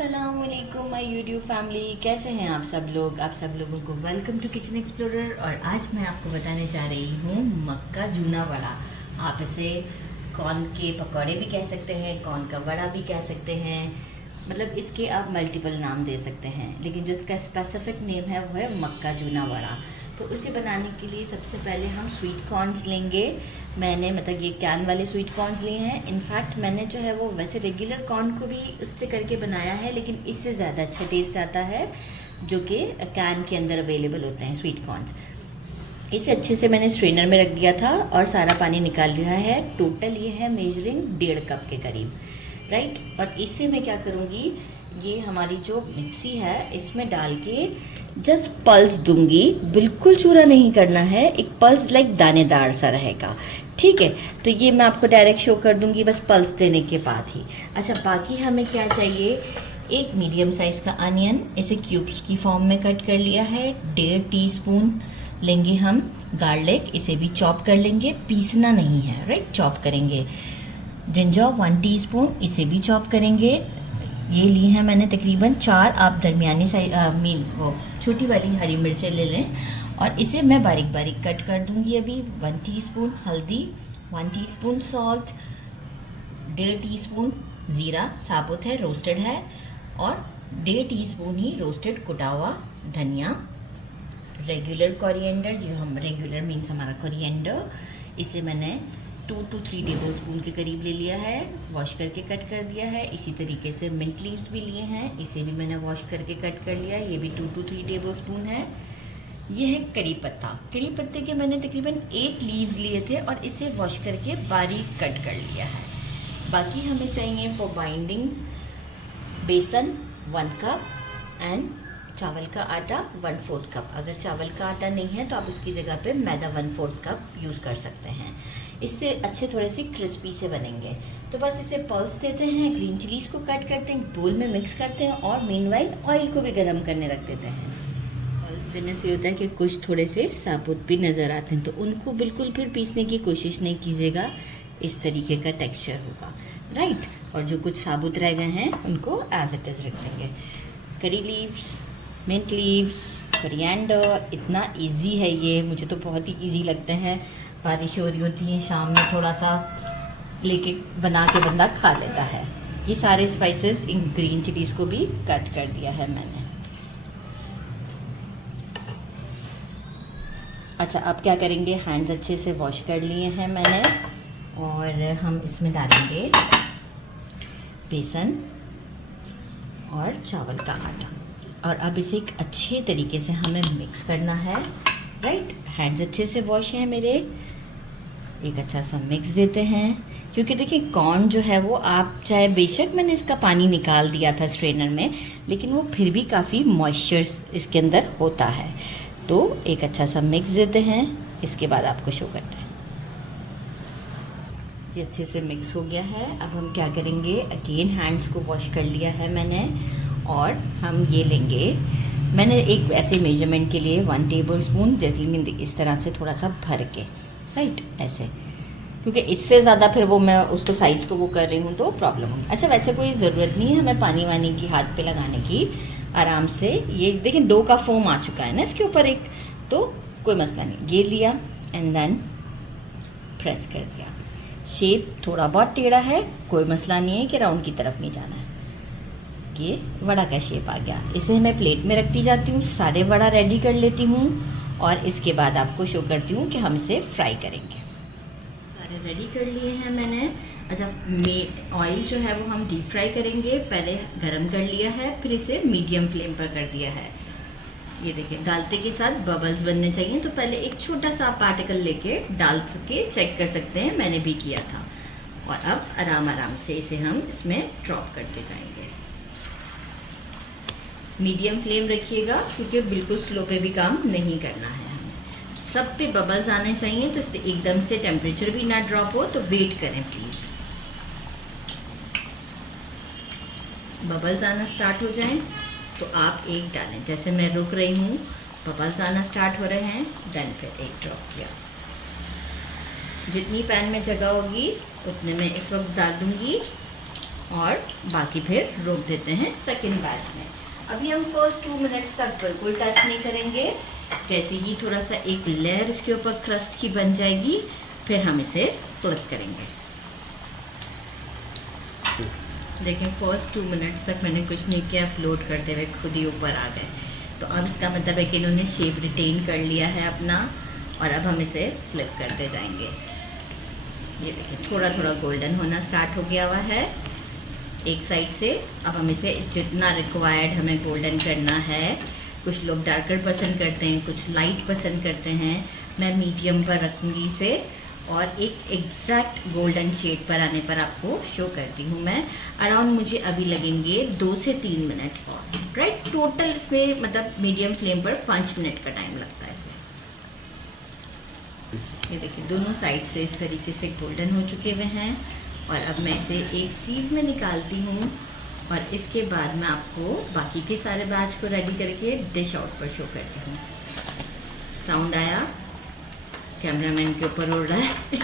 अस्सलामुअलैकुम my YouTube family, कैसे हैं आप सब लोग। आप सब लोगों को वेलकम टू किचन एक्सप्लोरर। और आज मैं आपको बताने जा रही हूँ मक्का जूना वड़ा। आप इसे कॉर्न के पकौड़े भी कह सकते हैं, कॉर्न का वड़ा भी कह सकते हैं, मतलब इसके आप मल्टीपल नाम दे सकते हैं, लेकिन जो इसका स्पेसिफिक नेम है वो है मक्का जूना वड़ा। तो उसे बनाने के लिए सबसे पहले हम स्वीट कॉर्नस लेंगे। मैंने मतलब ये कैन वाले स्वीट कॉर्नस लिए हैं। इनफैक्ट मैंने जो है वो वैसे रेगुलर कॉर्न को भी उससे करके बनाया है, लेकिन इससे ज़्यादा अच्छा टेस्ट आता है जो कि कैन के अंदर अवेलेबल होते हैं स्वीट कॉर्नस। इसे अच्छे से मैंने स्ट्रेनर में रख दिया था और सारा पानी निकाल लिया है। टोटल ये है मेजरिंग 1.5 कप के करीब, राइट। और इससे मैं क्या करूँगी, ये हमारी जो मिक्सी है इसमें डाल के जस्ट पल्स दूंगी। बिल्कुल चूरा नहीं करना है, एक पल्स लाइक दानेदार सा रहेगा, ठीक है। तो ये मैं आपको डायरेक्ट शो कर दूंगी बस पल्स देने के बाद ही। अच्छा, बाकी हमें क्या चाहिए, एक मीडियम साइज़ का अनियन, इसे क्यूब्स की फॉर्म में कट कर लिया है। 1.5 टीस्पून लेंगे हम गार्लिक, इसे भी चॉप कर लेंगे, पीसना नहीं है, राइट, चॉप करेंगे। जिंजर 1 टीस्पून, इसे भी चॉप करेंगे। ये ली हैं मैंने तकरीबन 4, आप दरमियानी साइज वो छोटी वाली हरी मिर्चें ले लें, और इसे मैं बारीक बारीक कट कर दूंगी अभी। 1 टीस्पून हल्दी, 1 टीस्पून सॉल्ट, 1.5 टीस्पून ज़ीरा साबुत है, रोस्टेड है, और 1.5 टीस्पून ही रोस्टेड कुटा हुआ धनिया। रेगुलर कोरिएंडर, जो हम रेगुलर मीन्स हमारा कोरिएंडर, इसे मैंने 2 to 3 टेबल स्पून के करीब ले लिया है, वॉश करके कट कर दिया है। इसी तरीके से मिंट लीव्स भी लिए हैं, इसे भी मैंने वॉश करके कट कर लिया है, ये भी 2 to 3 टेबल स्पून है। ये है कड़ी पत्ता, कड़ी पत्ते के मैंने तकरीबन 8 लीव्स लिए थे और इसे वॉश करके बारीक कट कर लिया है। बाकी हमें चाहिए फॉर बाइंडिंग बेसन 1 कप एंड चावल का आटा 1/4 कप। अगर चावल का आटा नहीं है तो आप उसकी जगह पे मैदा 1/4 कप यूज़ कर सकते हैं। इससे अच्छे थोड़े से क्रिस्पी से बनेंगे। तो बस इसे पल्स देते हैं, ग्रीन चिलीज़ को कट करते हैं, बोल में मिक्स करते हैं, और मीनवाइल ऑयल को भी गर्म करने रख देते हैं। पल्स देने से होता है कि कुछ थोड़े से साबुत भी नज़र आते हैं, तो उनको बिल्कुल फिर पीसने की कोशिश नहीं कीजिएगा, इस तरीके का टेक्सचर होगा, राइट। और जो कुछ साबुत रह गए हैं उनको एज इट इज़ रख देंगे। Curry leaves, mint leaves, coriander, इतना इजी है ये, मुझे तो बहुत ही इजी लगते हैं। बारिश हो रही होती है, शाम में थोड़ा सा लेके बना के बंदा खा लेता है। ये सारे स्पाइसेस, इन ग्रीन चिलीज़ को भी कट कर दिया है मैंने। अच्छा, अब क्या करेंगे, हैंड्स अच्छे से वॉश कर लिए हैं मैंने, और हम इसमें डालेंगे बेसन और चावल का आटा, और अब इसे एक अच्छे तरीके से हमें मिक्स करना है, राइट। हैंड्स अच्छे से वॉश हैं मेरे, एक अच्छा सा मिक्स देते हैं। क्योंकि देखिए कॉर्न जो है वो, आप चाहे बेशक मैंने इसका पानी निकाल दिया था स्ट्रेनर में, लेकिन वो फिर भी काफ़ी मॉइस्चर इसके अंदर होता है। तो एक अच्छा सा मिक्स देते हैं, इसके बाद आपको शो करते हैं। ये अच्छे से मिक्स हो गया है। अब हम क्या करेंगे, अगेन हैंड्स को वॉश कर लिया है मैंने, और हम ये लेंगे, मैंने एक ऐसे मेजरमेंट के लिए 1 टेबल स्पून, जैसे इस तरह से थोड़ा सा भर के, राइट, ऐसे, क्योंकि इससे ज़्यादा फिर वो मैं उसको साइज़ को वो कर रही हूँ तो प्रॉब्लम होगी। अच्छा, वैसे कोई ज़रूरत नहीं है हमें पानी वानी की हाथ पे लगाने की, आराम से ये देखें डो का फोम आ चुका है ना इसके ऊपर एक, तो कोई मसला नहीं। ये लिया एंड देन प्रेस कर दिया। शेप थोड़ा बहुत टेढ़ा है, कोई मसला नहीं है कि राउंड की तरफ नहीं जाना है। ये वड़ा का शेप आ गया। इसे मैं प्लेट में रखती जाती हूँ, सारे वड़ा रेडी कर लेती हूँ, और इसके बाद आपको शो करती हूँ कि हम इसे फ्राई करेंगे। सारे रेडी कर लिए हैं मैंने। अच्छा, ऑयल जो है वो हम डीप फ्राई करेंगे, पहले गरम कर लिया है, फिर इसे मीडियम फ्लेम पर कर दिया है। ये देखिए, डालते के साथ बबल्स बनने चाहिए, तो पहले एक छोटा सा पार्टिकल लेके डाल के चेक कर सकते हैं, मैंने भी किया था। और अब आराम आराम से इसे हम इसमें ड्रॉप करते जाएंगे। मीडियम फ्लेम रखिएगा, क्योंकि बिल्कुल स्लो पे भी काम नहीं करना है हमें। सब पे बबल्स आने चाहिए, तो इससे एकदम से टेम्परेचर भी ना ड्रॉप हो, तो वेट करें प्लीज़। बबल्स आना स्टार्ट हो जाएं तो आप एक डालें, जैसे मैं रुक रही हूँ, बबल्स आना स्टार्ट हो रहे हैं, देन फिर एक ड्रॉप किया। जितनी पैन में जगह होगी उतने में इस वक्त डाल दूँगी और बाकी फिर रोक देते हैं सेकेंड बैच में। अभी हम फर्स्ट 2 मिनट्स तक बिल्कुल टच नहीं करेंगे। जैसे ही थोड़ा सा एक लेयर इसके ऊपर क्रस्ट की बन जाएगी, फिर हम इसे फ्लिप करेंगे। देखिए फर्स्ट 2 मिनट्स तक मैंने कुछ नहीं किया, फ्लोट करते हुए खुद ही ऊपर आ गए। तो अब इसका मतलब है कि इन्होंने शेप रिटेन कर लिया है अपना, और अब हम इसे फ्लिप करते जाएंगे। ये देखिए थोड़ा थोड़ा गोल्डन होना स्टार्ट हो गया हुआ है एक साइड से। अब हम इसे जितना रिक्वायर्ड हमें गोल्डन करना है, कुछ लोग डार्कर पसंद करते हैं, कुछ लाइट पसंद करते हैं, मैं मीडियम पर रखूँगी इसे, और एक एग्जैक्ट गोल्डन शेड पर आने पर आपको शो करती हूँ मैं। अराउंड मुझे अभी लगेंगे 2 से 3 मिनट और, राइट। टोटल इसमें मतलब मीडियम फ्लेम पर 5 मिनट का टाइम लगता है इसे। ये देखिए दोनों साइड से इस तरीके से गोल्डन हो चुके हुए हैं, और अब मैं इसे एक सीध में निकालती हूँ, और इसके बाद मैं आपको बाकी के सारे बैच को रेडी करके डिश आउट पर शो करती हूँ। साउंड आया, कैमरामैन के ऊपर उड़ रहा है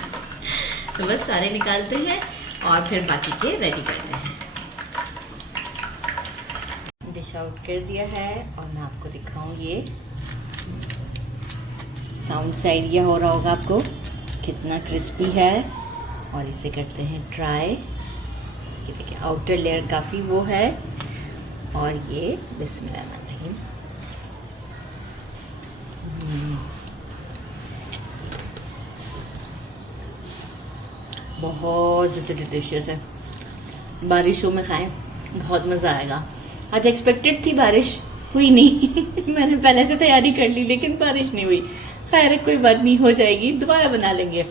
तो बस सारे निकालते हैं और फिर बाकी के रेडी करते हैं। डिश आउट कर दिया है और मैं आपको दिखाऊँ, ये साउंड से आइडिया हो रहा होगा आपको कितना क्रिस्पी है। और इसे करते हैं ट्राई। ये देखिए आउटर लेयर काफ़ी वो है, और ये बिस्मिल्लाहिर्रहमानिर्रहीम बहुत ज़्यादा डिलीशियस है। बारिशों में खाएं, बहुत मज़ा आएगा। आज एक्सपेक्टेड थी, बारिश हुई नहीं मैंने पहले से तैयारी कर ली, लेकिन बारिश नहीं हुई। खैर कोई बात नहीं, हो जाएगी, दोबारा बना लेंगे।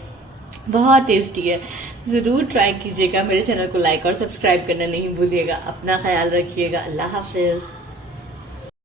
बहुत टेस्टी है, ज़रूर ट्राई कीजिएगा। मेरे चैनल को लाइक और सब्सक्राइब करना नहीं भूलिएगा। अपना ख्याल रखिएगा। अल्लाह हाफिज़।